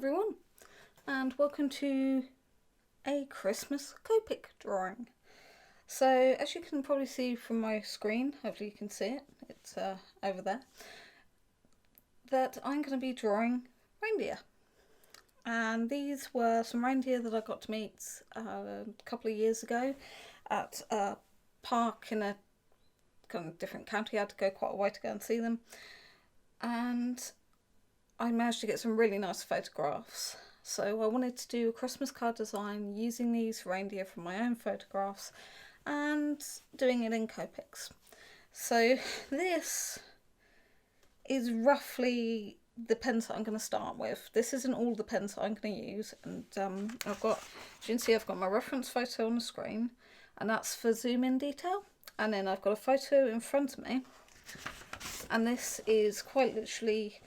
everyone, and welcome to a Christmas copic drawing. So as you can probably see from my screen, hopefully you can see it, it's over there, that I'm going to be drawing reindeer. And these were some reindeer that I got to meet a couple of years ago at a park in a kind of different county. I had to go quite a way to go and see them. And I managed to get some really nice photographs. So I wanted to do a Christmas card design using these reindeer from my own photographs and doing it in copics. So this is roughly the pens that I'm going to start with. This isn't all the pens that I'm going to use, and I've got, as you can see, I've got my reference photo on the screen, and that's for zoom in detail. And then I've got a photo in front of me, and this is quite literally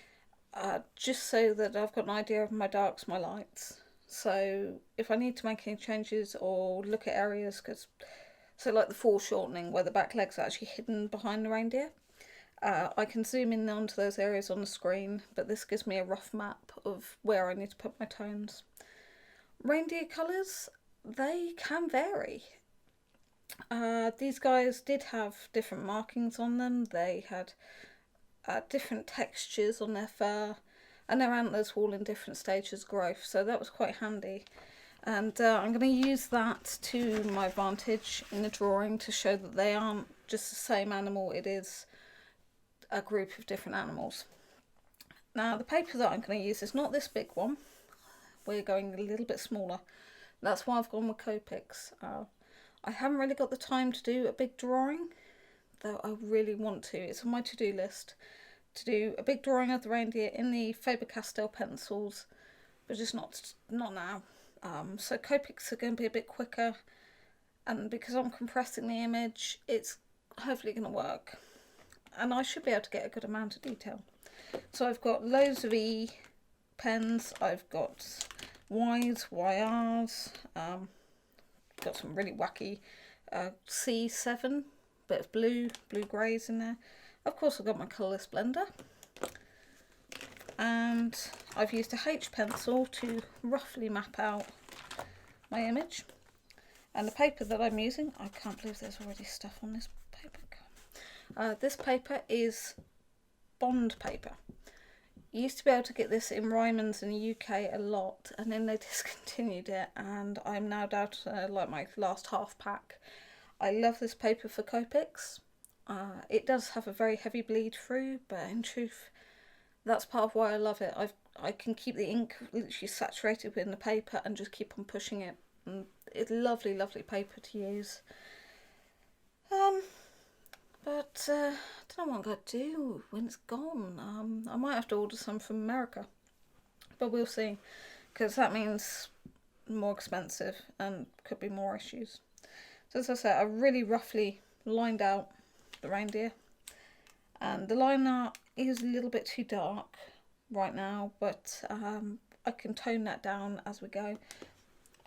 just so that I've got an idea of my darks, my lights. So if I need to make any changes or look at areas, so like the foreshortening where the back legs are actually hidden behind the reindeer, I can zoom in onto those areas on the screen, but this gives me a rough map of where I need to put my tones. Reindeer colours, they can vary. These guys did have different markings on them. They had different textures on their fur, and their antlers were all in different stages of growth, so that was quite handy. And I'm going to use that to my advantage in the drawing to show that they aren't just the same animal, it is a group of different animals. Now the paper that I'm going to use is not this big one, we're going a little bit smaller. That's why I've gone with Copics. I haven't really got the time to do a big drawing, though I really want to. It's on my to-do list to do a big drawing of the reindeer in the Faber-Castell pencils, but just not now. So Copics are going to be a bit quicker, and because I'm compressing the image, it's hopefully going to work. And I should be able to get a good amount of detail. So I've got loads of E pens, I've got Ys, YRs, got some really wacky C7, bit of blue greys in there. Of course I've got my colourless blender, and I've used a H pencil to roughly map out my image. And the paper that I'm using, I can't believe there's already stuff on this paper. This paper is bond paper. You used to be able to get this in Ryman's in the UK a lot, and then they discontinued it, and I'm now down to like my last half pack. I love this paper for Copics. It does have a very heavy bleed through, but in truth, that's part of why I love it. I can keep the ink literally saturated within the paper and just keep on pushing it. And it's lovely, lovely paper to use. But I don't know what I'm going to do when it's gone. I might have to order some from America, but we'll see, because that means more expensive and could be more issues. So as I said, I really roughly lined out the reindeer, and the line art is a little bit too dark right now, but I can tone that down as we go.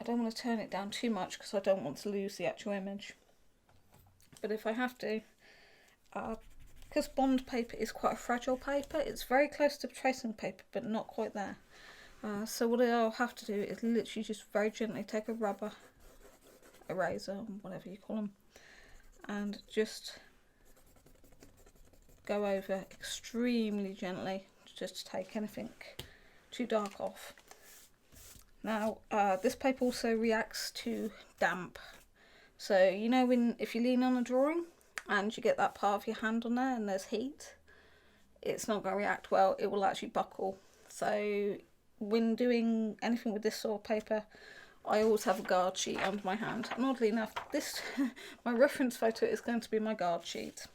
I don't want to turn it down too much because I don't want to lose the actual image, but if I have to, because bond paper is quite a fragile paper, it's very close to tracing paper but not quite there. So what I'll have to do is literally just very gently take a rubber eraser, whatever you call them, and just go over extremely gently just to take anything too dark off. Now this paper also reacts to damp, so you know if you lean on a drawing and you get that part of your hand on there and there's heat, it's not going to react well, it will actually buckle. So when doing anything with this sort of paper, I always have a guard sheet under my hand, and oddly enough, this my reference photo is going to be my guard sheet.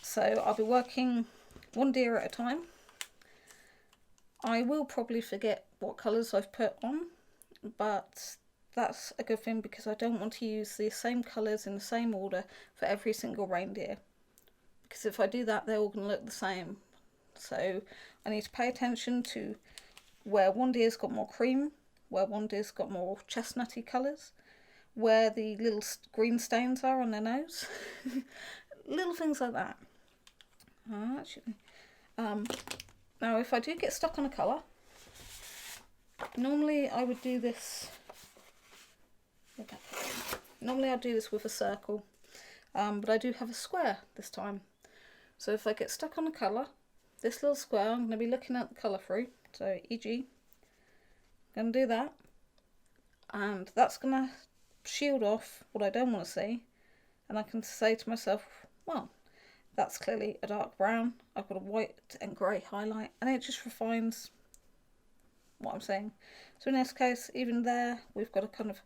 So I'll be working one deer at a time. I will probably forget what colours I've put on, but that's a good thing because I don't want to use the same colours in the same order for every single reindeer, because if I do that, they're all going to look the same. So I need to pay attention to where one deer's got more cream, where one deer's got more chestnutty colours, where the little green stains are on their nose, little things like that. Now if I do get stuck on a colour, Normally I would do this, normally I'd do this with a circle, but I do have a square this time. So if I get stuck on a colour, this little square, I'm going to be looking at the colour through, so e.g. I'm going to do that, and that's going to shield off what I don't want to see, and I can say to myself, well, that's clearly a dark brown, I've got a white and grey highlight, and it just refines what I'm saying. So in this case, even there, we've got a kind of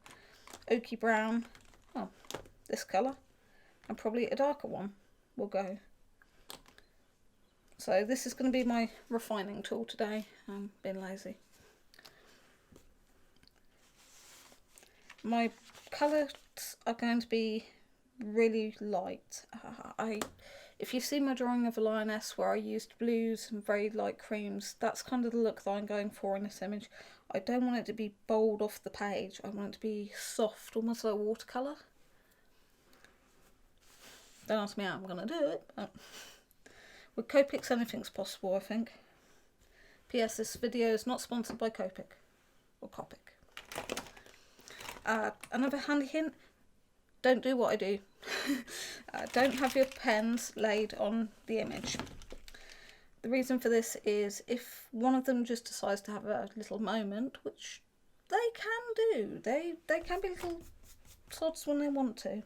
oaky brown, well, this colour, and probably a darker one will go. So this is going to be my refining tool today. I'm being lazy. My colours are going to be really light. If you see my drawing of a lioness where I used blues and very light creams, that's kind of the look that I'm going for in this image. I don't want it to be bold off the page. I want it to be soft, almost like watercolour. Don't ask me how I'm going to do it, but with copics anything's possible, I think. P.S. This video is not sponsored by Copic or Copic. Another handy hint, don't do what I do. Don't have your pens laid on the image. The reason for this is if one of them just decides to have a little moment, which they can do, they can be little sods when they want to,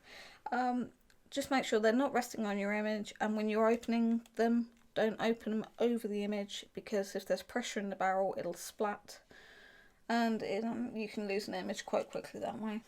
just make sure they're not resting on your image, and when you're opening them, don't open them over the image, because if there's pressure in the barrel it'll splat, and you can lose an image quite quickly that way.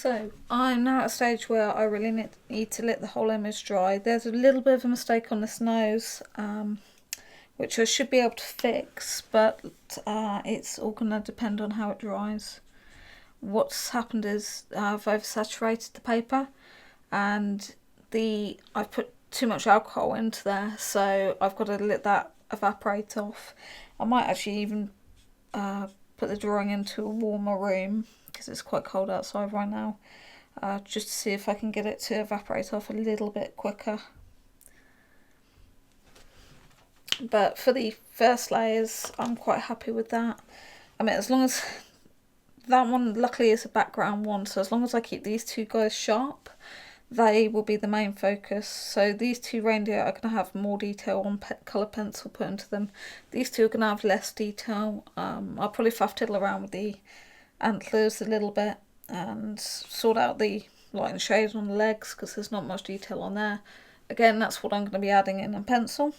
So I'm now at a stage where I really need to let the whole image dry. There's a little bit of a mistake on this nose, which I should be able to fix, but it's all going to depend on how it dries. What's happened is I've oversaturated the paper, and I've put too much alcohol into there, so I've got to let that evaporate off. I might actually even put the drawing into a warmer room because it's quite cold outside right now, just to see if I can get it to evaporate off a little bit quicker. But for the first layers, I'm quite happy with that. I mean, as long as that one luckily is a background one, so as long as I keep these two guys sharp, they will be the main focus. So these two reindeer are going to have more detail on colour pencil put into them. These two are going to have less detail. I'll probably fiddle around with the antlers a little bit and sort out the light and shade on the legs because there's not much detail on there. Again, that's what I'm going to be adding in pencil.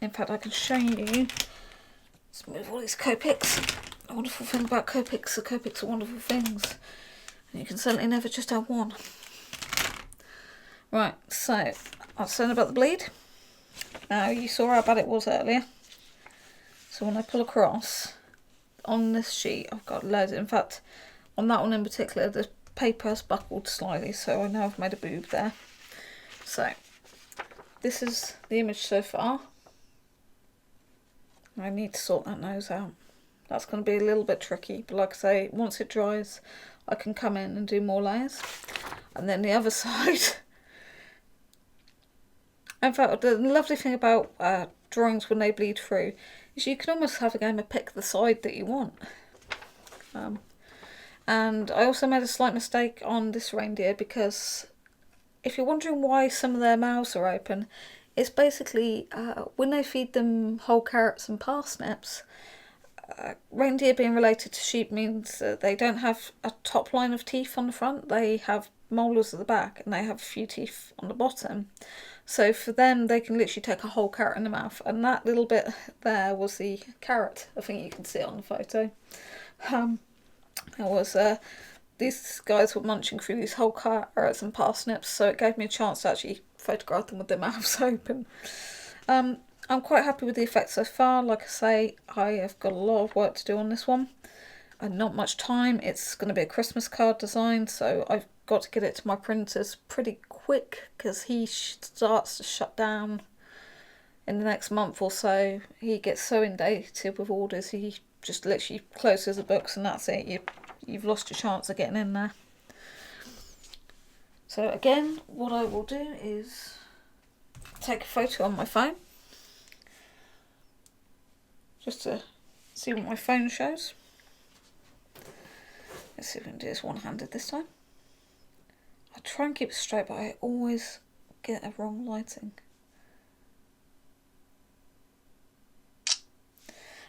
In fact, I can show you. Let's move all these copics. The wonderful thing about copics, the copics are wonderful things. And you can certainly never just have one. Right, so I'll say about the bleed. Now, you saw how bad it was earlier. So when I pull across, on this sheet, I've got loads. In fact, on that one in particular, the paper has buckled slightly, so I know I've made a boob there. So, this is the image so far. I need to sort that nose out. That's going to be a little bit tricky, but like I say, once it dries, I can come in and do more layers. And then the other side. In fact, the lovely thing about drawings when they bleed through is you can almost have a game of pick the side that you want. And I also made a slight mistake on this reindeer because if you're wondering why some of their mouths are open, it's basically when they feed them whole carrots and parsnips, reindeer being related to sheep means that they don't have a top line of teeth on the front, they have molars at the back and they have a few teeth on the bottom. So for them, they can literally take a whole carrot in the mouth, and that little bit there was the carrot. I think you can see it on the photo. These guys were munching through these whole carrots and parsnips, so it gave me a chance to actually photograph them with their mouths open. I'm quite happy with the effect so far. Like I say, I have got a lot of work to do on this one, and not much time. It's going to be a Christmas card design, so I've got to get it to my printers pretty quick because he starts to shut down in the next month or so. He gets so inundated with orders, he just literally closes the books and that's it. You've lost your chance of getting in there. So again, what I will do is take a photo on my phone just to see what my phone shows. Let's see if we can do this one-handed this time. I try and keep it straight, but I always get a wrong lighting.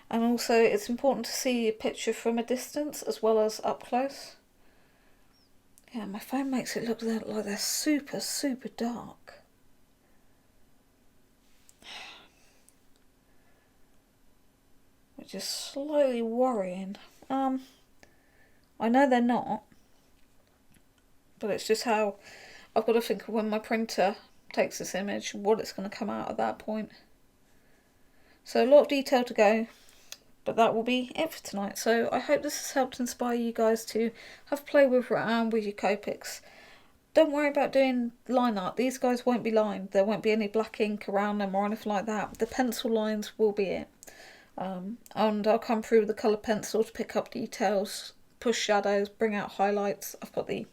And also, it's important to see a picture from a distance as well as up close. Yeah, my phone makes it look like they're super, super dark. Which is slightly worrying. I know they're not. But it's just how I've got to think of when my printer takes this image, what it's going to come out at that point. So a lot of detail to go, but that will be it for tonight. So I hope this has helped inspire you guys to have a play with around with your copics. Don't worry about doing line art. These guys won't be lined. There won't be any black ink around them or anything like that. The pencil lines will be it. And I'll come through with the colour pencil to pick up details, push shadows, bring out highlights. I've got the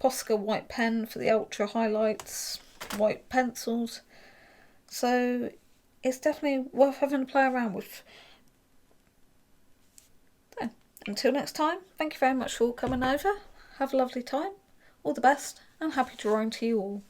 Posca white pen for the ultra highlights, white pencils. So it's definitely worth having to play around with. So, until next time, thank you very much for coming over. Have a lovely time. All the best and happy drawing to you all.